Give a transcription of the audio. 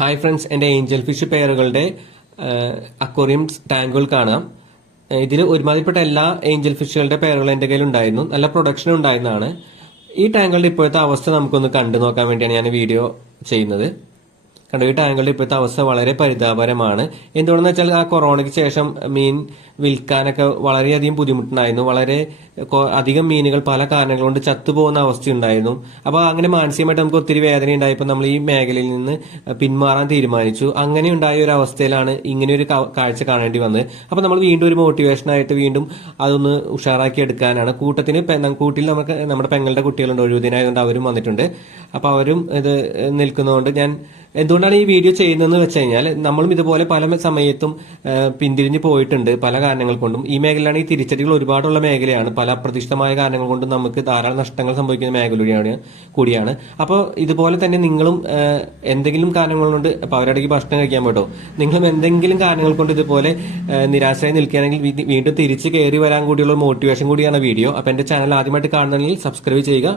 Hi friends, എൻ്റെ Angel fish പെയറുകളുടെ aquarium ടാങ്കുകൾ കാണാം. ഇതിൽ ഒരുമാതിരിപ്പെട്ട എല്ലാ ഏഞ്ചൽ ഫിഷുകളുടെ പെയറുകൾ എൻ്റെ കയ്യിൽ ഉണ്ടായിരുന്നു. നല്ല പ്രൊഡക്ഷൻ ഉണ്ടായിരുന്നതാണ്. ഈ ടാങ്കുകളുടെ ഇപ്പോഴത്തെ അവസ്ഥ നമുക്കൊന്ന് കണ്ടു നോക്കാൻ വേണ്ടിയാണ് ഞാൻ വീഡിയോ ചെയ്യുന്നത്. കണ്ടു, ഈ ടാങ്കുകളുടെ ഇപ്പോഴത്തെ അവസ്ഥ വളരെ പരിതാപകരമാണ്. എന്തുകൊണ്ടെന്ന് വെച്ചാൽ ആ കൊറോണയ്ക്ക് ശേഷം മീൻ വിൽക്കാനൊക്കെ വളരെയധികം ബുദ്ധിമുട്ടുണ്ടായിരുന്നു. വളരെ അധികം മീനുകൾ പല കാരണങ്ങൾ കൊണ്ട് ചത്തുപോകുന്ന അവസ്ഥയുണ്ടായിരുന്നു. അപ്പോൾ അങ്ങനെ മാനസികമായിട്ട് നമുക്ക് ഒത്തിരി വേദന ഉണ്ടായപ്പോൾ നമ്മൾ ഈ മേഖലയിൽ നിന്ന് പിന്മാറാൻ തീരുമാനിച്ചു. അങ്ങനെ ഉണ്ടായ ഒരു അവസ്ഥയിലാണ് ഇങ്ങനെ ഒരു കാഴ്ച കാണേണ്ടി വന്നത്. അപ്പോൾ നമ്മൾ വീണ്ടും ഒരു മോട്ടിവേഷനായിട്ട് വീണ്ടും അതൊന്ന് ഉഷാറാക്കി എടുക്കാനാണ്. കൂട്ടിൽ നമുക്ക് നമ്മുടെ പെങ്ങളുടെ കുട്ടികളുണ്ട്, ഒഴിവുദിനായതുകൊണ്ട് അവരും വന്നിട്ടുണ്ട്. അപ്പോൾ അവരും ഇത് നിൽക്കുന്നതുകൊണ്ട് ഞാൻ എന്തുകൊണ്ടാണ് ഈ വീഡിയോ ചെയ്യുന്നതെന്ന് വെച്ച് കഴിഞ്ഞാൽ നമ്മളും ഇതുപോലെ പല സമയത്തും പിന്തിരിഞ്ഞു പോയിട്ടുണ്ട് പല കാരണങ്ങൾ കൊണ്ടും. ഈ മേഖലയാണ്, ഈ തിരിച്ചടികൾ ഒരുപാടുള്ള മേഖലയാണ്. പല അപ്രതീക്ഷിതമായ കാരണങ്ങൾ കൊണ്ട് നമുക്ക് ധാരാളം നഷ്ടങ്ങൾ സംഭവിക്കുന്ന മേഖല കൂടിയാണ്. അപ്പോൾ ഇതുപോലെ തന്നെ നിങ്ങളും എന്തെങ്കിലും കാരണങ്ങൾ കൊണ്ട്, അപ്പോൾ അവരുടെ ഭക്ഷണം കഴിക്കാൻ പറ്റോ, നിങ്ങളും എന്തെങ്കിലും കാരണങ്ങൾ കൊണ്ട് ഇതുപോലെ നിരാശയായി നിൽക്കുകയാണെങ്കിൽ വീണ്ടും തിരിച്ച് കയറി വരാൻ കൂടിയുള്ള മോട്ടിവേഷൻ കൂടിയാണ് വീഡിയോ. അപ്പോൾ എൻ്റെ ചാനൽ ആദ്യമായിട്ട് കാണുന്നതിൽ സബ്സ്ക്രൈബ് ചെയ്യുക.